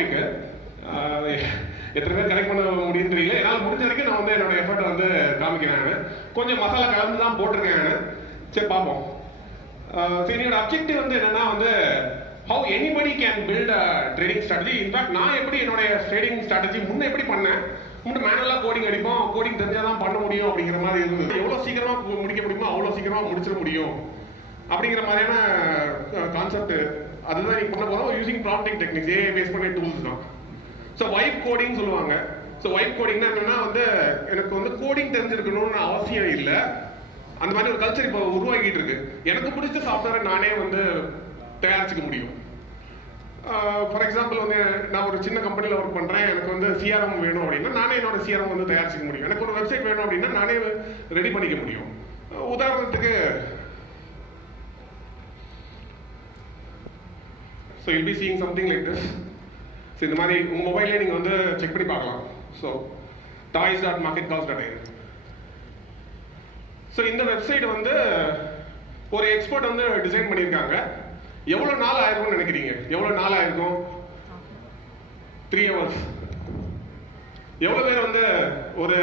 Topic. எத்தனை பேர் correct பண்ண முடியும்னு தெரியல. என்னால் முடிஞ்ச வரைக்கும் நான் வந்து என்னோட எஃபர்ட்டை வந்து காமிக்கிறேன். கொஞ்சம் மசாலா கலந்து தான் போட்டிருக்கேன். சரி பார்ப்போம். என்னோட அப்ஜெக்டிவ் வந்து என்னன்னா வந்து how anybody can build a trading strategy. In fact நான் எப்படி என்னோட ட்ரேடிங் ஸ்ட்ராட்டஜி முன்ன எப்படி பண்ணேன், முன்ன மேனுவலாக கோடிங் அடிப்போம், கோடிங் தெரிஞ்சால் தான் பண்ண முடியும் அப்படிங்கிற மாதிரி இருந்தது. எவ்வளோ சீக்கிரமாக முடிக்க முடியுமோ அவ்வளோ சீக்கிரமாக முடிச்சிட முடியும் அப்படிங்கிற மாதிரியான கான்செப்ட். அதுதான் நீங்கள் பண்ண போகிறோம். Using prompting techniques, AI base பண்ணி டூல்ஸ் தான். ஸோ வைப் கோடிங் சொல்லுவாங்க. ஸோ வைப் கோடிங்னா என்னன்னா வந்து எனக்கு வந்து கோடிங் தெரிஞ்சிருக்கணும்னு அவசியம் இல்லை. அந்த மாதிரி ஒரு கல்ச்சர் இப்போ உருவாக்கிட்டு இருக்கு. எனக்கு பிடிச்ச சாஃப்ட்வேரை நானே வந்து தயாரிச்சுக்க முடியும். ஃபார் எக்ஸாம்பிள் வந்து நான் ஒரு சின்ன கம்பெனியில் ஒர்க் பண்ணுறேன். எனக்கு வந்து சிஆர்எம் வேணும் அப்படின்னா நானே என்னோட சிஆர்எம் வந்து தயாரிச்சிக்க முடியும். எனக்கு ஒரு வெப்சைட் வேணும் அப்படின்னா நானே ரெடி பண்ணிக்க முடியும். உதாரணத்துக்கு so you'll be seeing something like this. So இந்த மாதிரி உங்கள் மொபைல்லே நீங்கள் வந்து செக் பண்ணி பார்க்கலாம். So toys.marketcause.in. ஸோ இந்த வெப்சைட் வந்து ஒரு எக்ஸ்பர்ட் வந்து டிசைன் பண்ணியிருக்காங்க. எவ்வளோ நாள் ஆயிருக்கும்னு நினைக்கிறீங்க? எவ்வளோ நாள் ஆயிருக்கும்? 3 hours. எவ்வளோ பேர் வந்து ஒரு